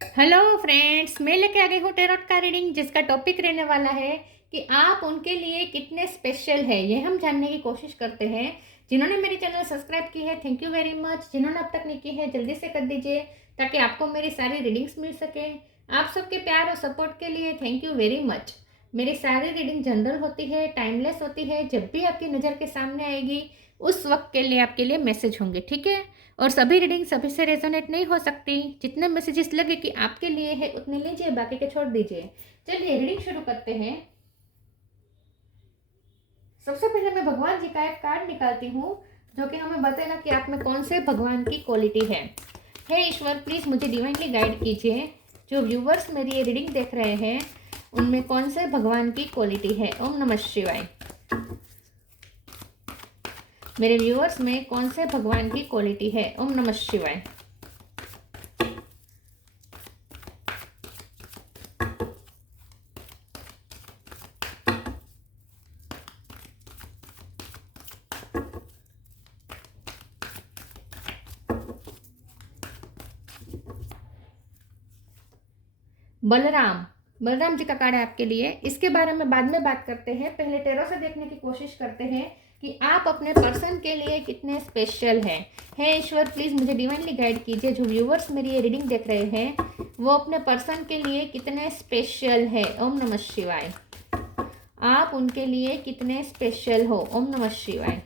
Hello friends, मैं लेके आ गई हूँ टेरोट का रीडिंग, जिसका टॉपिक रहने वाला है कि आप उनके लिए कितने स्पेशल है। ये हम जानने की कोशिश करते हैं। जिन्होंने मेरी चैनल सब्सक्राइब की है, थैंक यू वेरी मच। जिन्होंने अब तक नहीं की है, जल्दी से कर दीजिए ताकि आपको मेरी सारी रीडिंग्स मिल सके। आप सबके प्यार और सपोर्ट के लिए थैंक यू वेरी मच। मेरी सारी रीडिंग जनरल होती है, टाइमलेस होती है। जब भी आपकी नज़र के सामने आएगी उस वक्त के लिए आपके लिए मैसेज होंगे, ठीक है। और सभी रीडिंग सभी से रेजोनेट नहीं हो सकती। जितने मैसेजेस लगे कि आपके लिए है उतने लीजिए, बाकी के छोड़ दीजिए। चलिए रीडिंग शुरू करते हैं। सबसे पहले मैं भगवान जी का एक कार्ड निकालती हूँ जो कि हमें बताएगा कि आप में कौन से भगवान की क्वालिटी है। हे ईश्वर, प्लीज मुझे डिवाइनली गाइड कीजिए। जो व्यूवर्स मेरी ये रीडिंग देख रहे हैं उनमें कौन से भगवान की क्वालिटी है। ओम नमः शिवाय। मेरे व्यूवर्स में कौन से भगवान की क्वालिटी है। ओम नमः शिवाय। बलराम, बलराम जी का कार्ड है आपके लिए। इसके बारे में बाद में बात करते हैं, पहले टेरो से देखने की कोशिश करते हैं कि आप अपने पर्सन के लिए कितने स्पेशल हैं। हे ईश्वर, प्लीज मुझे डिवाइनली गाइड कीजिए। जो व्यूवर्स मेरी ये रीडिंग देख रहे हैं वो अपने पर्सन के लिए कितने स्पेशल है। ओम नमः शिवाय। आप उनके लिए कितने स्पेशल हो। ओम नमः शिवाय।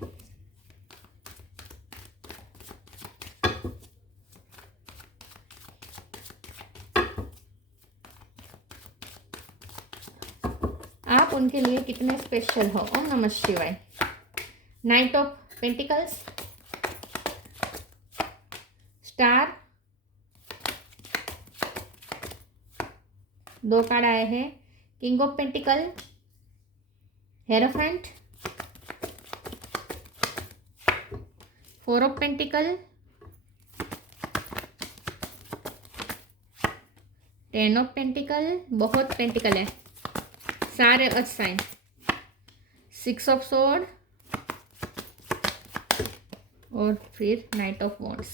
आप उनके लिए कितने स्पेशल हो। ओम नमः शिवाय। नाइट ऑफ पेंटिकल्स, स्टार, दो कार्ड आए हैं। King of pentacle, hierophant, four of pentacle, ten of pentacle, बहुत पेंटिकल है, सारे earth sign, six of sword और फिर knight of wands.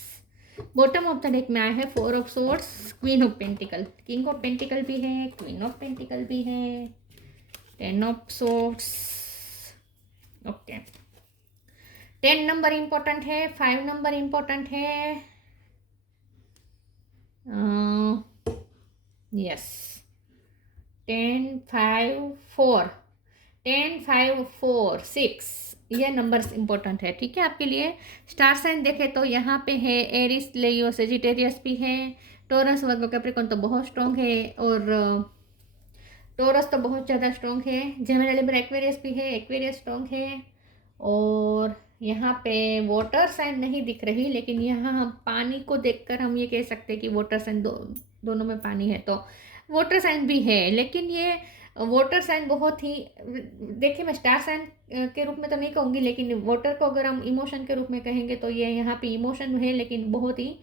Bottom of the deck में आया है four of swords, queen of pentacle, king of pentacle भी है, क्वीन ऑफ पेंटिकल भी है, ten of swords. Okay, 10 number important है, 5 नंबर इंपॉर्टेंट है। यस, 10 5 4, 10 5 4 6, ये नंबर्स इंपॉर्टेंट है, ठीक है आपके लिए। स्टार साइन देखे तो यहाँ पे है एरिस, लेयो, सेजिटेरियस भी है, टोरस, वर्गो, कैप्रिकॉर्न तो बहुत स्ट्रॉन्ग है, और टोरस तो बहुत ज़्यादा स्ट्रॉन्ग है। जेमिनी, लिब्रा, एक्वेरियस भी है, एक्वेरियस स्ट्रॉन्ग है। और यहाँ पे वाटर साइन नहीं दिख रही, लेकिन यहाँ हम पानी को देखकर हम ये कह सकते हैं कि वाटर साइन दोनों में पानी है, तो वाटर साइन भी है। लेकिन ये वाटर साइन बहुत ही, देखिए मैं स्टार साइन के रूप में तो नहीं कहूँगी, लेकिन वाटर को अगर हम इमोशन के रूप में कहेंगे तो ये यहाँ पे इमोशन है, लेकिन बहुत ही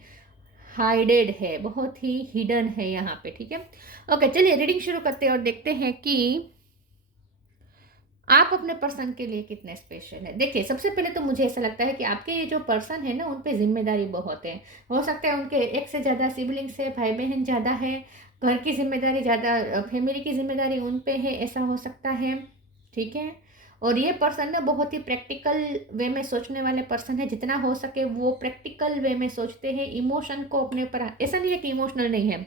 हाइडेड है, बहुत ही हिडन है यहाँ पे, ठीक है। ओके, चलिए रीडिंग शुरू करते हैं और देखते हैं कि आप अपने पर्सन के लिए कितने स्पेशल है। देखिए, सबसे पहले तो मुझे ऐसा लगता है कि आपके ये जो पर्सन है ना, उन पे जिम्मेदारी बहुत है। हो सकता है उनके एक से ज़्यादा सिबलिंग्स है, भाई बहन ज़्यादा है, घर की जिम्मेदारी ज़्यादा, फैमिली की जिम्मेदारी उन पे है, ऐसा हो सकता है, ठीक है। और ये पर्सन ना बहुत ही प्रैक्टिकल वे में सोचने वाले पर्सन है। जितना हो सके वो प्रैक्टिकल वे में सोचते हैं, इमोशन को अपने ऊपर, ऐसा नहीं है कि इमोशनल नहीं है,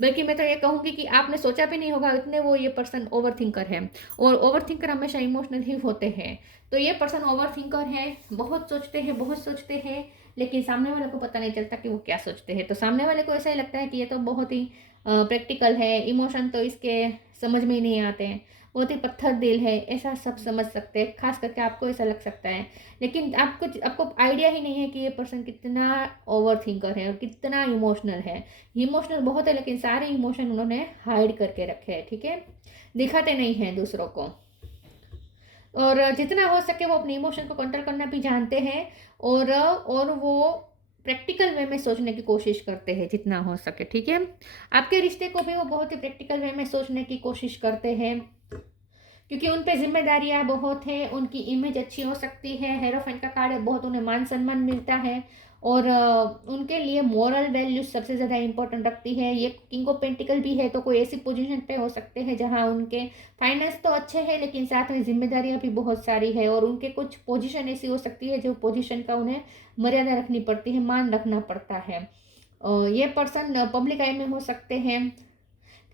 बल्कि मैं तो ये कहूँगी कि आपने सोचा भी नहीं होगा इतने वो ये पर्सन ओवर थिंकर है। और ओवर थिंकर हमेशा इमोशनल ही होते हैं। तो ये पर्सन ओवर थिंकर है, बहुत सोचते हैं, बहुत सोचते हैं, लेकिन सामने वाले को पता नहीं चलता कि वो क्या सोचते हैं। तो सामने वाले को ऐसा ही लगता है कि ये तो बहुत ही प्रैक्टिकल है, इमोशन तो इसके समझ में ही नहीं आते हैं, बहुत ही पत्थर दिल है, ऐसा सब समझ सकते हैं। खास करके आपको ऐसा लग सकता है, लेकिन आपको आइडिया ही नहीं है कि ये पर्सन कितना ओवर थिंकर है और कितना इमोशनल है। इमोशनल बहुत है, लेकिन सारे इमोशन उन्होंने हाइड करके रखे हैं, ठीक है, दिखाते नहीं हैं दूसरों को। और जितना हो सके वो अपने इमोशन को कंट्रोल करना भी जानते हैं, और वो प्रैक्टिकल वे में सोचने की कोशिश करते हैं जितना हो सके, ठीक है। आपके रिश्ते को भी वो बहुत ही प्रैक्टिकल वे में सोचने की कोशिश करते हैं, क्योंकि उन पे जिम्मेदारियां बहुत है, उनकी इमेज अच्छी हो सकती है। हेरोफेंट का कार्ड है, बहुत उन्हें मान सम्मान मिलता है, और उनके लिए मोरल वैल्यूज सबसे ज़्यादा इंपॉर्टेंट रखती है। ये किंग ऑफ पेंटिकल भी है, तो कोई ऐसी पोजीशन पे हो सकते हैं जहां उनके फाइनेंस तो अच्छे हैं लेकिन साथ में जिम्मेदारियां भी बहुत सारी है, और उनके कुछ पोजीशन ऐसी हो सकती है जो पोजीशन का उन्हें मर्यादा रखनी पड़ती है, मान रखना पड़ता है। ये पर्सन पब्लिक आई में हो सकते हैं,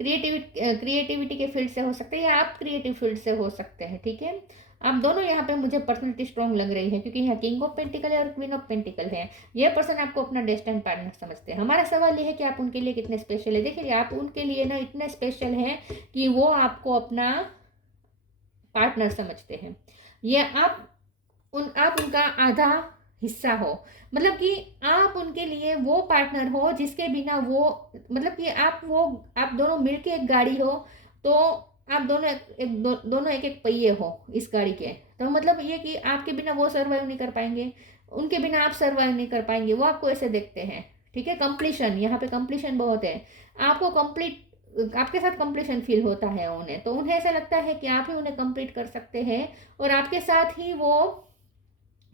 क्रिएटिविटी के फील्ड से हो सकते हैं, या आप क्रिएटिव फील्ड से हो सकते हैं। ठीक है, आप दोनों यहाँ पे मुझे पर्सनैलिटी स्ट्रॉन्ग लग रही है, क्योंकि यहाँ किंग ऑफ पेंटिकल है और क्वीन ऑफ पेंटिकल है। ये पर्सन आपको अपना डेस्टिनी पार्टनर समझते हैं। हमारा सवाल ये है कि आप उनके लिए कितने स्पेशल है। देखिए, आप उनके लिए ना इतने स्पेशल हैं कि वो आपको अपना पार्टनर समझते हैं। ये आप उनका आधा हिस्सा हो, मतलब कि आप उनके लिए वो पार्टनर हो जिसके बिना वो, मतलब कि आप दोनों मिलके एक गाड़ी हो, तो आप दोनों एक एक पहिए हो इस गाड़ी के। तो मतलब ये कि आपके बिना वो सर्वाइव नहीं कर पाएंगे, उनके बिना आप सर्वाइव नहीं कर पाएंगे, वो आपको ऐसे देखते हैं। ठीक है, कंप्लीशन, यहाँ पे कंप्लीशन बहुत है। आपको कंप्लीट, आपके साथ कंप्लीशन फील होता है उन्हें, तो उन्हें ऐसा लगता है कि आप ही उन्हें कंप्लीट कर सकते हैं, और आपके साथ ही वो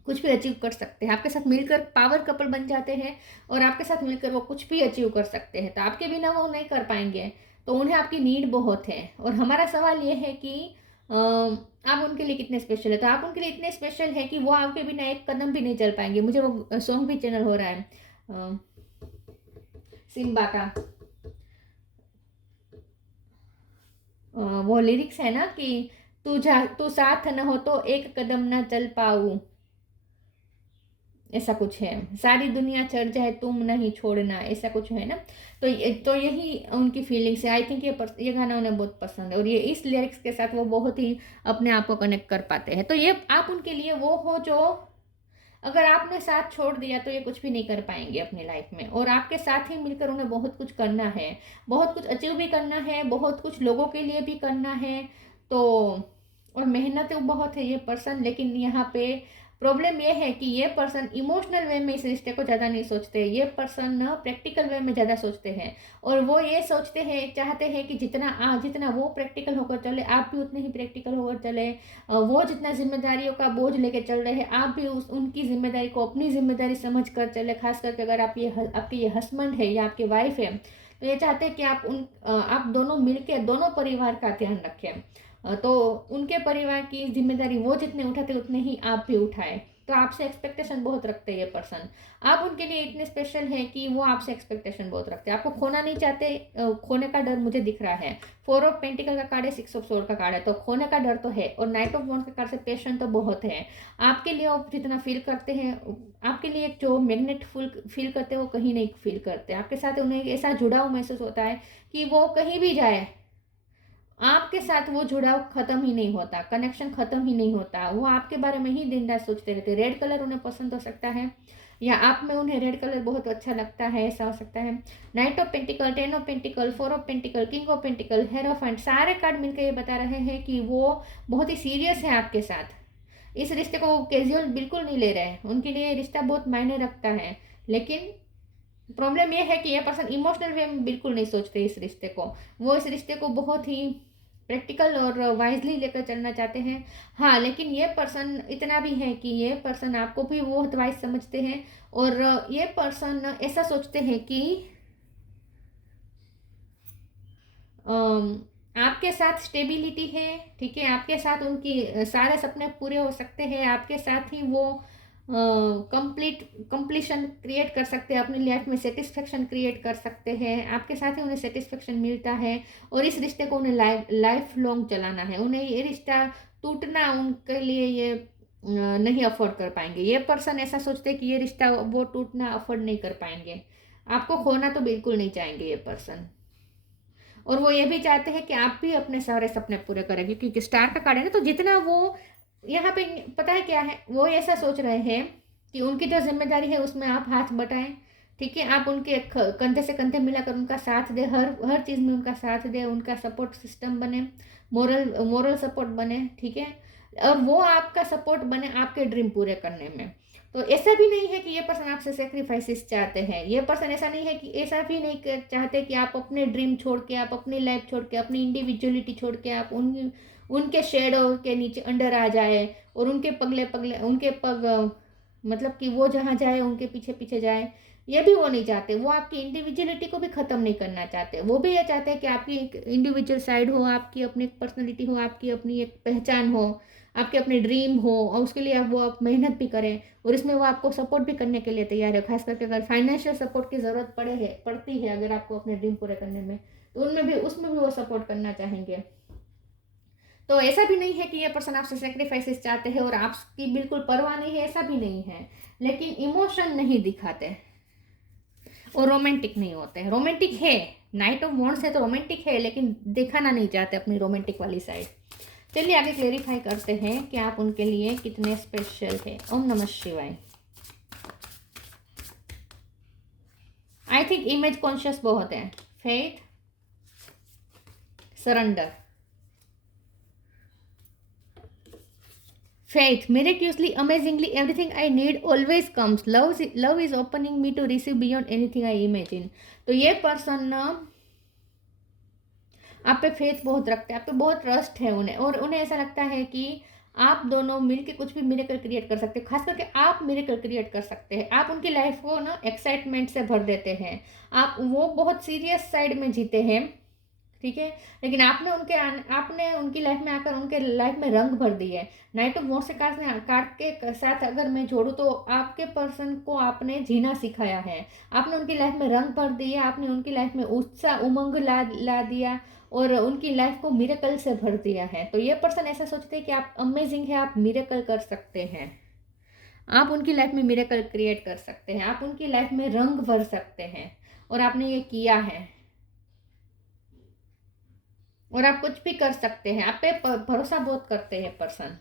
कुछ भी अचीव कर सकते हैं। आपके साथ मिलकर पावर कपल बन जाते हैं, और आपके साथ मिलकर वो कुछ भी अचीव कर सकते हैं। तो आपके बिना वो नहीं कर पाएंगे, तो उन्हें आपकी नीड बहुत है। और हमारा सवाल ये है कि आप उनके लिए कितने स्पेशल है। तो आप उनके लिए इतने स्पेशल है कि वो आपके बिना एक कदम भी नहीं चल पाएंगे। मुझे वो सॉन्ग भी चैनल हो रहा है सिम्बा का, वो लिरिक्स है ना कि तू साथ न हो तो एक कदम ना चल पाऊं, ऐसा कुछ है। सारी दुनिया चढ़ जाए तुम नहीं छोड़ना, ऐसा कुछ है ना। तो यही उनकी फीलिंग्स है। आई थिंक ये गाना उन्हें बहुत पसंद है, और ये इस लिरिक्स के साथ वो बहुत ही अपने आप को कनेक्ट कर पाते हैं। तो ये आप उनके लिए वो हो जो, अगर आपने साथ छोड़ दिया तो ये कुछ भी नहीं कर पाएंगे अपनी लाइफ में, और आपके साथ ही मिलकर उन्हें बहुत कुछ करना है, बहुत कुछ अचीव भी करना है, बहुत कुछ लोगों के लिए भी करना है। तो और मेहनत तो बहुत है ये पर्सन, लेकिन यहाँ पे प्रॉब्लम ये है कि ये पर्सन इमोशनल वे में इस रिश्ते को ज़्यादा नहीं सोचते। ये पर्सन ना प्रैक्टिकल वे में ज़्यादा सोचते हैं, और वो ये सोचते हैं, चाहते हैं कि जितना वो प्रैक्टिकल होकर चले, आप भी उतने ही प्रैक्टिकल होकर चले। वो जितना जिम्मेदारियों का बोझ लेके चल रहे हैं, आप भी उनकी जिम्मेदारी को अपनी जिम्मेदारी समझ कर चले। खास करके अगर आपके ये हस्बैंड है या आपकी वाइफ है, तो ये चाहते हैं कि आप दोनों मिलके दोनों परिवार का ध्यान रखें। तो उनके परिवार की जिम्मेदारी वो जितने उठाते उतने ही आप भी उठाए। तो आपसे एक्सपेक्टेशन बहुत रखते हैं ये पर्सन। आप उनके लिए इतने स्पेशल है कि वो आपसे एक्सपेक्टेशन बहुत रखते हैं, आपको खोना नहीं चाहते। खोने का डर मुझे दिख रहा है। 4 ऑफ पेंटिकल का कार्ड है, 6 ऑफ सोर्ड का कार्ड है, तो खोने का डर तो है। और नाइट ऑफ वॉन्ड्स का कार्ड से पेशेंट तो बहुत है। आपके लिए वो जितना फील करते हैं, आपके लिए जो मैग्नेट फुल फील करते हैं वो कहीं नहीं फील करते। आपके साथ उन्हें ऐसा जुड़ाव महसूस होता है कि वो कहीं भी जाए, आपके साथ वो जुड़ाव खत्म ही नहीं होता, कनेक्शन खत्म ही नहीं होता। वो आपके बारे में ही दिन रात सोचते रहते। रेड कलर उन्हें पसंद हो सकता है, या आप में उन्हें रेड कलर बहुत अच्छा लगता है, ऐसा हो सकता है। Night of pentacle, 10 of pentacle, 4 of pentacle, king of pentacle, hierophant, सारे कार्ड मिलकर ये बता रहे हैं कि वो बहुत ही सीरियस है आपके साथ। इस रिश्ते को कैजुअल बिल्कुल नहीं ले रहे हैं, उनके लिए रिश्ता बहुत मायने रखता है। लेकिन प्रॉब्लम ये है कि ये पर्सन इमोशनल वे में बिल्कुल नहीं सोचते इस रिश्ते को। वो इस रिश्ते को बहुत ही प्रैक्टिकल और वाइजली लेकर चलना चाहते हैं। हाँ, लेकिन ये पर्सन इतना भी है कि ये पर्सन आपको भी वो वाइज समझते हैं, और ये पर्सन ऐसा सोचते हैं कि आपके साथ स्टेबिलिटी है। ठीक है, आपके साथ उनकी सारे सपने पूरे हो सकते हैं, आपके साथ ही वो कंप्लीशन क्रिएट कर सकते हैं, अपनी लाइफ में सेटिस्फेक्शन क्रिएट कर सकते हैं। आपके साथ ही उन्हें सेटिस्फेक्शन मिलता है, और इस रिश्ते को उन्हें लाइफ लॉन्ग चलाना है। उन्हें ये रिश्ता टूटना उनके लिए ये नहीं अफोर्ड कर पाएंगे। ये पर्सन ऐसा सोचते हैं कि ये रिश्ता वो टूटना अफोर्ड नहीं कर पाएंगे। आपको खोना तो बिल्कुल नहीं चाहेंगे ये पर्सन, और वो ये भी चाहते हैं कि आप भी अपने सारे सपने पूरे करेंगे, क्योंकि स्टार का कार्ड है ना। तो जितना वो यहाँ पे, पता है क्या है, वो ऐसा सोच रहे हैं कि उनकी जो जिम्मेदारी है उसमें आप हाथ बटाएं। ठीक है, आप उनके कंधे से कंधे मिलाकर उनका साथ दे, हर हर चीज़ में उनका साथ दे, उनका सपोर्ट सिस्टम बने, मोरल सपोर्ट बने। ठीक है, और वो आपका सपोर्ट बने आपके ड्रीम पूरे करने में। तो ऐसा भी नहीं है कि ये पर्सन आपसे सेक्रीफाइसेस चाहते हैं। ये पर्सन ऐसा नहीं है कि ऐसा भी नहीं चाहते कि आप अपने ड्रीम छोड़ के, आप अपनी लाइफ छोड़ के, अपनी इंडिविजुअलिटी छोड़ के आप उनके शेडो के नीचे अंडर आ जाए, और उनके पगले पगले उनके पग मतलब कि वो जहाँ जाए उनके पीछे पीछे जाए, ये भी वो नहीं चाहते। वो आपकी इंडिविजुअलिटी को भी ख़त्म नहीं करना चाहते। वो भी ये चाहते हैं कि आपकी एक इंडिविजुअल साइड हो, आपकी अपनी एक पर्सनैलिटी हो, आपकी अपनी एक पहचान हो, आपके अपने ड्रीम हो, और उसके लिए आप मेहनत भी करें, और इसमें वो आपको सपोर्ट भी करने के लिए तैयार है। खास करके अगर फाइनेंशियल सपोर्ट की ज़रूरत पड़ती है अगर आपको अपने ड्रीम पूरे करने में, तो उसमें भी वो सपोर्ट करना चाहेंगे। तो ऐसा भी नहीं है कि ये पर्सन आपसे सेक्रीफाइसेस चाहते हैं और आपकी बिल्कुल परवाह नहीं है, ऐसा भी नहीं है। लेकिन इमोशन नहीं दिखाते और रोमांटिक नहीं होते हैं। रोमांटिक है, नाइट ऑफ वॉन्ड्स है तो रोमांटिक है, लेकिन दिखाना नहीं चाहते अपनी रोमांटिक वाली साइड। चलिए आगे क्लेरिफाई करते हैं कि आप उनके लिए कितने स्पेशल है। ओम नमः शिवाय। आई थिंक इमेज कॉन्शियस बहुत है। Faith, surrender, faith, miraculously, amazingly, everything I need always comes. Love is opening me to receive beyond anything I imagine. तो ये पर्सन ना आप पे फेथ बहुत रखते हैं, आप पे बहुत ट्रस्ट है उन्हें, और उन्हें ऐसा लगता है कि आप दोनों मिलके कुछ भी मिरेकल क्रिएट कर सकते हैं। खास करके आप मिरेकल क्रिएट कर सकते हैं। आप उनकी लाइफ को ना एक्साइटमेंट से भर देते हैं। वो बहुत सीरियस साइड में जीते हैं, ठीक है, लेकिन आपने उनकी लाइफ में आकर उनके लाइफ में रंग भर दिए। नाइट ऑफ वॉन्ड्स कार्ड के साथ अगर मैं जोड़ूँ तो आपके पर्सन को आपने जीना सिखाया है। आपने उनकी लाइफ में रंग भर दिया, आपने उनकी लाइफ में उत्साह उमंग ला दिया, और उनकी लाइफ को मिरेकल से भर दिया है। तो ये पर्सन ऐसा सोचते हैं कि आप अमेजिंग है, आप मिरेकल कर सकते हैं, आप उनकी लाइफ में मिरेकल क्रिएट कर सकते हैं, आप उनकी लाइफ में रंग भर सकते हैं, और आपने ये किया है, और आप कुछ भी कर सकते हैं। आप पे भरोसा बहुत करते हैं person.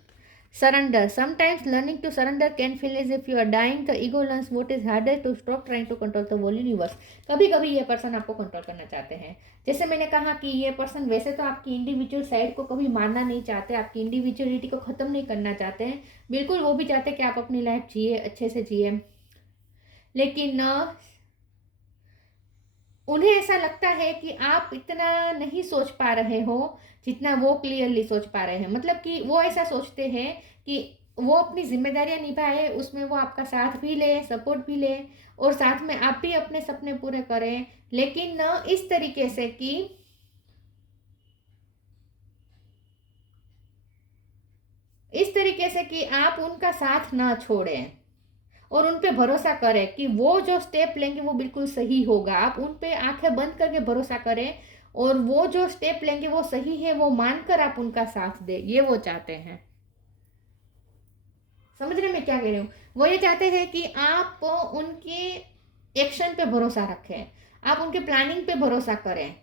Surrender, sometimes learning to surrender can feel as if you are dying. The ego learns what is harder to stop trying to control the whole universe. कभी कभी ये पर्सन आपको कंट्रोल करना चाहते हैं। जैसे मैंने कहा कि ये पर्सन वैसे तो आपकी इंडिविजुअल साइड को कभी मानना नहीं चाहते, आपकी इंडिविजुअलिटी को ख़त्म नहीं करना चाहते हैं। बिल्कुल वो भी चाहते हैं कि आप अपनी लाइफ जिए, अच्छे से जिए, लेकिन उन्हें ऐसा लगता है कि आप इतना नहीं सोच पा रहे हो जितना वो क्लियरली सोच पा रहे हैं। मतलब कि वो ऐसा सोचते हैं कि वो अपनी जिम्मेदारियां निभाए, उसमें वो आपका साथ भी ले, सपोर्ट भी ले, और साथ में आप भी अपने सपने पूरे करें, लेकिन न इस तरीके से कि आप उनका साथ ना छोड़ें, और उन पे भरोसा करें कि वो जो स्टेप लेंगे वो बिल्कुल सही होगा। आप उन पे आंखें बंद करके भरोसा करें, और वो जो स्टेप लेंगे वो सही है, वो मानकर आप उनका साथ दें। ये वो चाहते हैं। समझ रहे मैं क्या कह रही हूँ? वो ये चाहते हैं कि आप उनके एक्शन पे भरोसा रखें, आप उनके प्लानिंग पे भरोसा करें,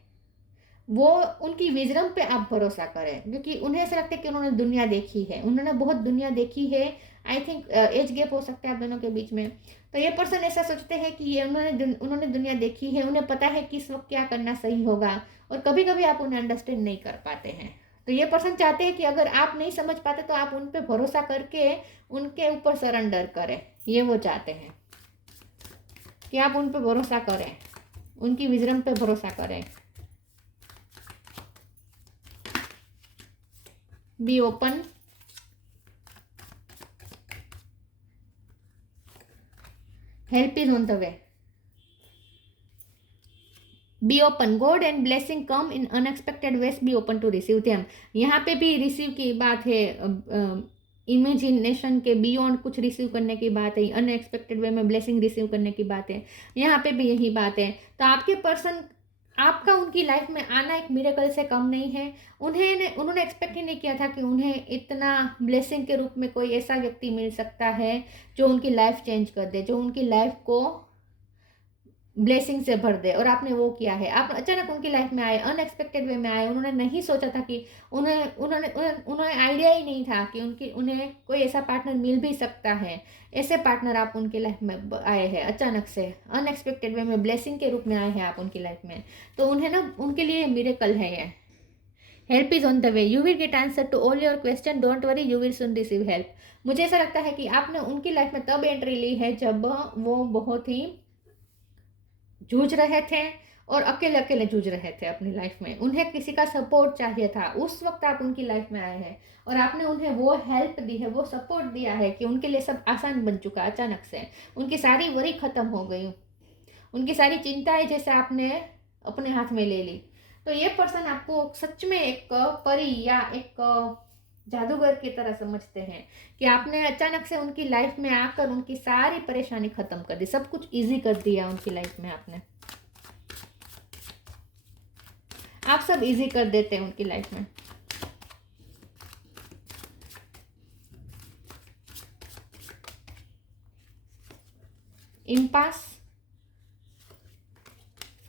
वो उनकी विजडम पे आप भरोसा करें, क्योंकि उन्हें ऐसा लगता है कि उन्होंने दुनिया देखी है, उन्होंने बहुत दुनिया देखी है। आई थिंक एज गैप हो सकता है आप दोनों के बीच में। तो ये पर्सन ऐसा सोचते हैं कि ये उन्होंने दुनिया देखी है, उन्हें पता है किस वक्त क्या करना सही होगा, और कभी कभी आप उन्हें अंडरस्टैंड नहीं कर पाते हैं। तो ये पर्सन चाहते हैं कि अगर आप नहीं समझ पाते तो आप उन पर भरोसा करके उनके ऊपर सरेंडर करें। ये वो चाहते हैं कि आप उन पर भरोसा करें, उनकी विजडम पे भरोसा करें। Be open. Help is on the way. Be open. God and blessing come in unexpected ways. Be open to receive them. यहाँ पे भी रिसीव की बात है, इमेजिनेशन के बियॉन्ड कुछ रिसीव करने की बात है, अनएक्सपेक्टेड वे में ब्लेसिंग रिसीव करने की बात है। यहाँ पे भी यही बात है। तो आपके पर्सन, आपका उनकी लाइफ में आना एक मिरेकल से कम नहीं है। उन्होंने एक्सपेक्ट ही नहीं किया था कि उन्हें इतना ब्लेसिंग के रूप में कोई ऐसा व्यक्ति मिल सकता है जो उनकी लाइफ चेंज कर दे, जो उनकी लाइफ को ब्लेसिंग से भर दे, और आपने वो किया है। आप अचानक उनकी लाइफ में आए, अनएक्सपेक्टेड वे में आए। उन्होंने नहीं सोचा था कि उन्हें आइडिया ही नहीं था कि उन्हें कोई ऐसा पार्टनर मिल भी सकता है। ऐसे पार्टनर आप उनकी लाइफ में आए हैं, अचानक से अनएक्सपेक्टेड वे में ब्लेसिंग के रूप में आए हैं आप उनकी लाइफ में। तो उन्हें ना, उनके लिए मिरेकल है ये। Help is on the way, you will get answer to all your question, don't worry, you will soon receive help. मुझे ऐसा लगता है कि आपने उनकी लाइफ में तब एंट्री ली है जब वो बहुत ही जूझ रहे थे, और अकेले अकेले जूझ रहे थे अपनी लाइफ में, उन्हें किसी का सपोर्ट चाहिए था। उस वक्त आप उनकी लाइफ में आए हैं और आपने उन्हें वो हेल्प दी है, वो सपोर्ट दिया है कि उनके लिए सब आसान बन चुका। अचानक से उनकी सारी वरी खत्म हो गई, उनकी सारी चिंताएं जैसे आपने अपने हाथ में ले ली। तो ये पर्सन आपको सच में एक परी या एक जादूगर की तरह समझते हैं कि आपने अचानक से उनकी लाइफ में आकर उनकी सारी परेशानी खत्म कर दी, सब कुछ इजी कर दिया उनकी लाइफ में आपने। आप सब इजी कर देते हैं उनकी लाइफ में। इम्पास,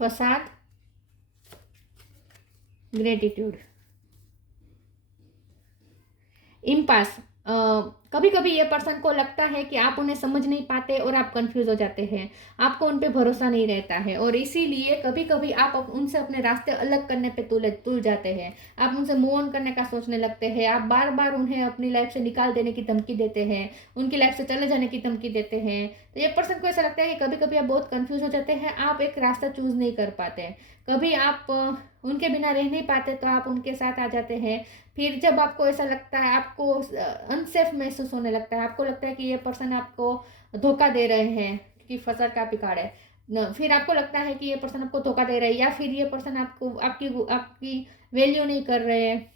फसाद, ग्रेटिट्यूड। इम्पास, कभी कभी ये पर्सन को लगता है कि आप उन्हें समझ नहीं पाते और आप कंफ्यूज हो जाते हैं, आपको उन पे भरोसा नहीं रहता है और इसीलिए कभी कभी आप उनसे अपने रास्ते अलग करने पे तुल जाते हैं। आप उनसे मूव ऑन करने का सोचने लगते हैं, आप बार बार उन्हें अपनी लाइफ से निकाल देने की धमकी देते हैं, उनकी लाइफ से चले जाने की धमकी देते हैं। तो ये पर्सन को ऐसा लगता है कि कभी कभी आप बहुत कंफ्यूज हो जाते हैं, आप एक रास्ता चूज नहीं कर पाते। कभी आप उनके बिना रह नहीं पाते तो आप उनके साथ आ जाते हैं। फिर जब आपको ऐसा लगता है, आपको अनसेफ महसूस होने लगता है, आपको लगता है कि ये पर्सन आपको धोखा दे रहे हैं कि फंसा का पिकाड़ है फिर आपको लगता है कि ये पर्सन आपको धोखा दे रहे हैं या फिर ये पर्सन आपको आपकी आपकी वैल्यू नहीं कर रहे हैं,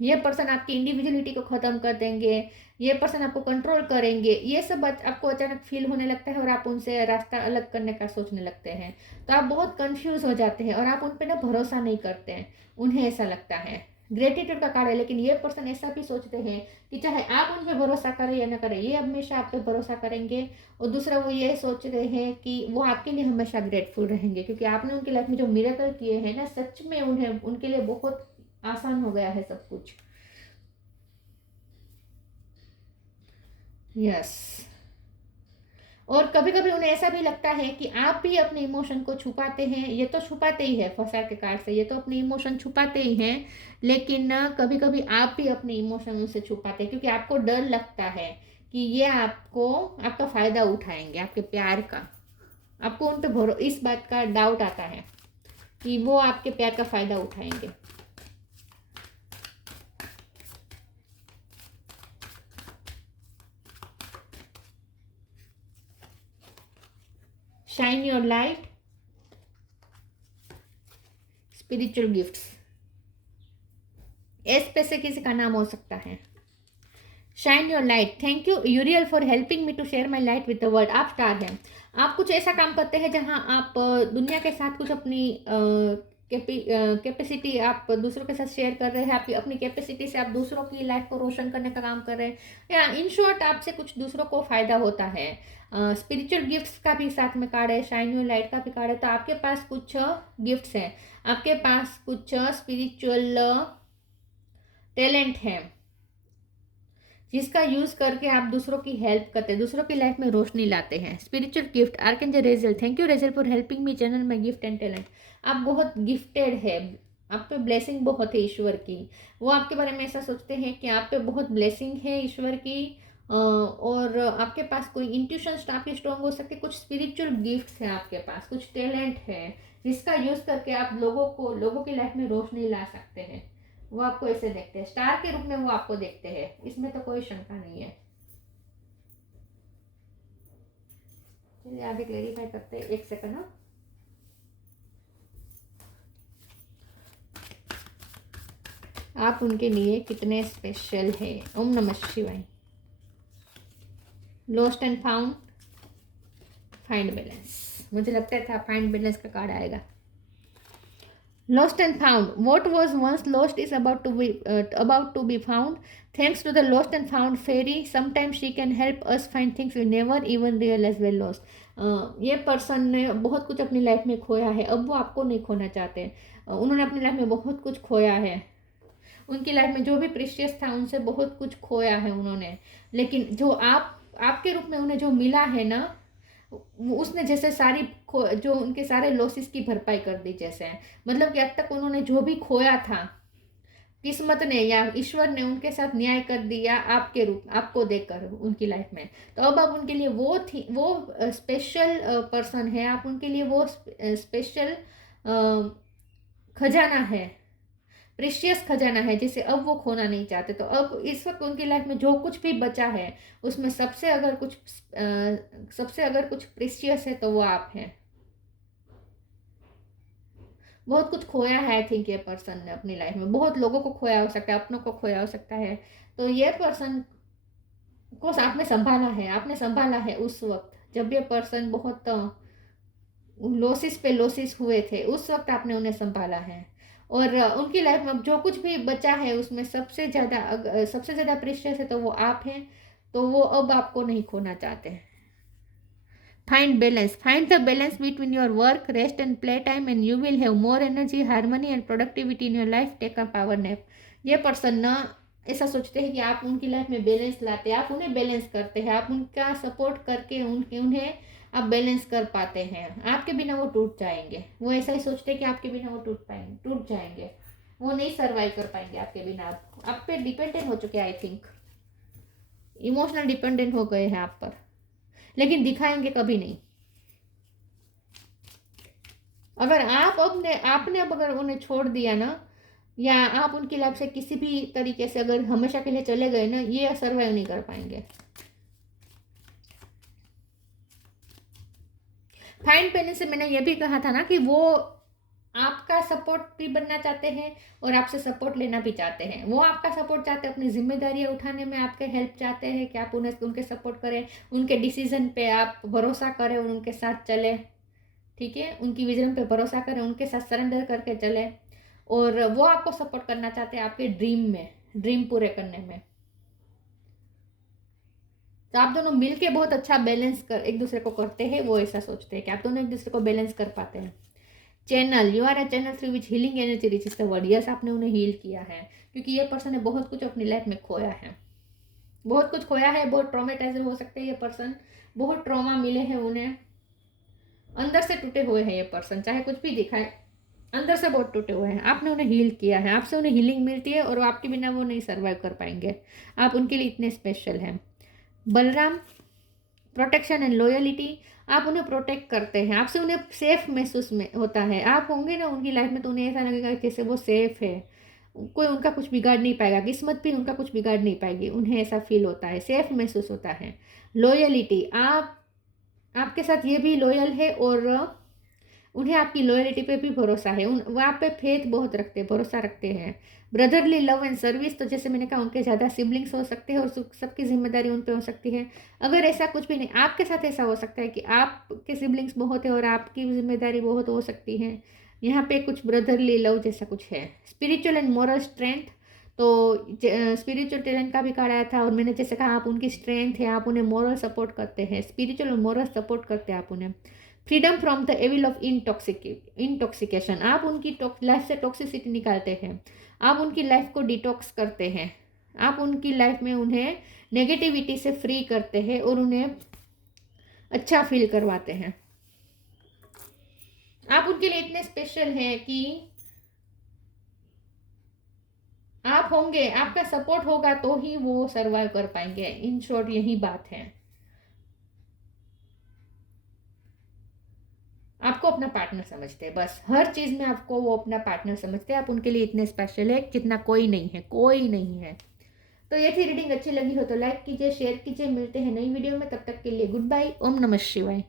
ये पर्सन आपकी इंडिविजुअलिटी को ख़त्म कर देंगे, ये पर्सन आपको कंट्रोल करेंगे, ये सब आपको अचानक फील होने लगता है और आप उनसे रास्ता अलग करने का सोचने लगते हैं। तो आप बहुत कंफ्यूज हो जाते हैं और आप उन पर ना भरोसा नहीं करते हैं, उन्हें ऐसा लगता है। ग्रेटिट्यूड का कार्ड है, लेकिन ये पर्सन ऐसा भी सोचते हैं कि चाहे आप उन पर भरोसा करें या ना करें, ये हमेशा आप पे भरोसा करेंगे। और दूसरा वो ये सोच रहे हैं कि वो आपके लिए हमेशा ग्रेटफुल रहेंगे क्योंकि आपने उनकी लाइफ में जो मिरेकल किए हैं ना, सच में उन्हें उनके लिए बहुत आसान हो गया है सब कुछ। यस। और कभी कभी उन्हें ऐसा भी लगता है कि आप भी अपने इमोशन को छुपाते हैं, ये तो छुपाते ही है फसार के कार्ड से, ये तो अपने इमोशन छुपाते ही हैं, लेकिन ना कभी कभी आप भी अपने इमोशन उनसे छुपाते हैं क्योंकि आपको डर लगता है कि ये आपको आपका फ़ायदा उठाएंगे, आपके प्यार का। आपको उन पर इस बात का डाउट आता है कि वो आपके प्यार का फ़ायदा उठाएंगे। Shine your light, spiritual gifts. S पे से किसी का नाम हो सकता है। Shine your light, thank you Uriel for helping me to share my light with the world. आप स्टार हैं, आप कुछ ऐसा काम करते हैं जहां आप दुनिया के साथ कुछ अपनी कैपेसिटी आप दूसरों के साथ शेयर कर रहे हैं, आपकी अपनी कैपेसिटी से आप दूसरों की लाइफ को रोशन करने का काम कर रहे हैं, या इन शॉर्ट आपसे कुछ दूसरों को फ़ायदा होता है। स्पिरिचुअल गिफ्ट्स का भी साथ में कार्ड है, शाइन योर लाइट का भी कार्ड है। तो आपके पास कुछ गिफ्ट्स हैं, आपके पास कुछ स्पिरिचुअल टैलेंट है जिसका यूज़ करके आप दूसरों की हेल्प करते हैं, दूसरों की लाइफ में रोशनी लाते हैं। Spiritual gift, archangel resale, thank you resale for helping me channel my gift and talent. आप बहुत गिफ्टेड है, आप पे ब्लेसिंग बहुत है ईश्वर की। वो आपके बारे में ऐसा सोचते हैं कि आप पे बहुत ब्लेसिंग है ईश्वर की, और आपके पास कोई इंट्यूशन काफ़ी स्ट्रॉन्ग हो सकती है। कुछ स्पिरिचुअल गिफ्ट्स हैं आपके पास, कुछ टैलेंट है जिसका यूज़ करके आप लोगों की लाइफ में रोशनी ला सकते हैं। वो आपको ऐसे देखते हैं, स्टार के रूप में वो आपको देखते हैं, इसमें तो कोई शंका नहीं है। चलिए आगे क्लेरिफाई करते हैं, एक सेकंड। आप उनके लिए कितने स्पेशल है। ओम नमः शिवाय। Lost and found, find balance. मुझे लगता था फाइंड बैलेंस का कार्ड आएगा। Lost and found. What was once lost is about to be found. Thanks to the lost and found fairy, sometimes she can help us find things we never even realize were lost. ये person ने बहुत कुछ अपनी life में खोया है, अब वो आपको नहीं खोना चाहते। उन्होंने अपनी लाइफ में बहुत कुछ खोया है, उनकी लाइफ में जो भी प्रीशियस था उनसे बहुत कुछ खोया है उन्होंने, लेकिन जो आपके रूप में उन्हें जो मिला है ना, उसने जैसे जो उनके सारे लॉसेस की भरपाई कर दी जैसे है। मतलब कि अब तक उन्होंने जो भी खोया था, किस्मत ने या ईश्वर ने उनके साथ न्याय कर दिया आपको देकर उनकी लाइफ में। तो अब आप उनके लिए वो स्पेशल पर्सन है, आप उनके लिए वो स्पेशल खजाना है, प्रेशियस खजाना है, जिसे अब वो खोना नहीं चाहते। तो अब इस वक्त उनकी लाइफ में जो कुछ भी बचा है उसमें सबसे अगर कुछ प्रेशियस है तो वो आप हैं। बहुत कुछ खोया है आई थिंक ये पर्सन ने अपनी लाइफ में, बहुत लोगों को खोया हो सकता है, अपनों को खोया हो सकता है। तो ये पर्सन को आपने संभाला है, आपने संभाला है उस वक्त जब ये पर्सन बहुत लोसिस पे लोसिस हुए थे, उस वक्त आपने उन्हें संभाला है। और उनकी लाइफ में जो कुछ भी बचा है उसमें सबसे ज़्यादा प्रेशियस है तो वो आप हैं। तो वो अब आपको नहीं खोना चाहते। Find balance. Find the balance between your work, rest and playtime and you will have more energy, harmony and productivity in your life. Take a power nap. ये पर्सन ना ऐसा सोचते हैं कि आप उनकी लाइफ में बैलेंस लाते हैं, आप उन्हें बैलेंस करते हैं, आप उनका सपोर्ट करके उन्हें आप बैलेंस कर पाते हैं। आपके बिना वो टूट जाएंगे। वो ऐसा ही सोचते हैं कि आपके बिना वो टूट जाएंगे, वो नहीं सर्वाइव कर पाएंगे आपके बिना। आप पे डिपेंडेंट हो चुके हैं आई थिंक, इमोशनल डिपेंडेंट हो गए हैं आप पर, लेकिन दिखाएंगे कभी नहीं। अगर आपने अब अगर उन्हें छोड़ दिया ना, या आप उनकी लाइफ से किसी भी तरीके से अगर हमेशा के लिए चले गए ना, ये सर्वाइव नहीं कर पाएंगे। फाइंड बैलेंस से मैंने ये भी कहा था ना कि वो आपका सपोर्ट भी बनना चाहते हैं और आपसे सपोर्ट लेना भी चाहते हैं। वो आपका सपोर्ट चाहते हैं, अपनी जिम्मेदारियां उठाने में आपके हेल्प चाहते हैं कि आप उनके सपोर्ट करें, उनके डिसीजन पे आप भरोसा करें और उनके साथ चले। ठीक है, उनकी विजन पे भरोसा करें, उनके साथ सरेंडर करके चले। और वो आपको सपोर्ट करना चाहते हैं आपके ड्रीम पूरे करने में। तो आप दोनों मिलके बहुत अच्छा बैलेंस कर एक दूसरे को करते हैं। वो ऐसा सोचते हैं कि आप दोनों एक दूसरे को बैलेंस कर पाते हैं। Channel, you are a channel through which healing energy reaches the world. Yes, आपने उन्हें हील किया है, क्योंकि ये पर्सन ने बहुत कुछ अपनी लाइफ में खोया है, बहुत कुछ खोया है। बहुत ट्रॉमेटाइजर हो सकते हैं ये पर्सन, बहुत ट्रॉमा मिले हैं उन्हें, अंदर से टूटे हुए हैं ये पर्सन, चाहे कुछ भी दिखाए अंदर से बहुत टूटे हुए हैं। आपने उन्हें हील किया है, आपसे उन्हें हीलिंग मिलती है और आपके बिना वो नहीं सर्वाइव कर पाएंगे। आप उनके लिए इतने स्पेशल हैं। Balram, protection and loyalty. आप उन्हें प्रोटेक्ट करते हैं, आपसे उन्हें सेफ महसूस में होता है। आप होंगे ना उनकी लाइफ में तो उन्हें ऐसा लगेगा जैसे वो सेफ है, कोई उनका कुछ बिगाड़ नहीं पाएगा, किस्मत भी उनका कुछ बिगाड़ नहीं पाएगी। उन्हें ऐसा फील होता है, सेफ महसूस होता है। लॉयलिटी, आपके साथ ये भी लॉयल है और उन्हें आपकी लॉयलिटी पे भी भरोसा है। वो आप पे फेथ बहुत रखते हैं, भरोसा रखते हैं। ब्रदरली लव एंड सर्विस, तो जैसे मैंने कहा उनके ज़्यादा सिबलिंग्स हो सकते हैं और सबकी जिम्मेदारी उन पे हो सकती है। अगर ऐसा कुछ भी नहीं, आपके साथ ऐसा हो सकता है कि आपके सिबलिंग्स बहुत है और आपकी जिम्मेदारी बहुत हो सकती है। यहाँ पे कुछ ब्रदरली लव जैसा कुछ है। स्पिरिचुअल एंड मॉरल स्ट्रेंथ, तो स्पिरिचुअल टैलेंट का भी कार्ड आया था और मैंने जैसे कहा आप उनकी स्ट्रेंथ है, आप उन्हें मॉरल सपोर्ट करते हैं, स्पिरिचुअल और मॉरल सपोर्ट करते हैं आप उन्हें। Freedom from the evil of intoxication, आप उनकी लाइफ से टॉक्सिसिटी निकालते हैं, आप उनकी लाइफ को डिटॉक्स करते हैं, आप उनकी लाइफ में उन्हें नेगेटिविटी से फ्री करते हैं और उन्हें अच्छा फील करवाते हैं। आप उनके लिए इतने स्पेशल हैं कि आप होंगे, आपका सपोर्ट होगा तो ही वो सर्वाइव कर पाएंगे। इन शॉर्ट यही बात है। आपको अपना पार्टनर समझते हैं, बस हर चीज़ में आपको वो अपना पार्टनर समझते हैं। आप उनके लिए इतने स्पेशल है जितना कोई नहीं है, कोई नहीं है। तो ये थी रीडिंग, अच्छी लगी हो तो लाइक कीजिए, शेयर कीजिए। मिलते हैं नई वीडियो में, तब तक के लिए गुड बाय। ओम नमः शिवाय।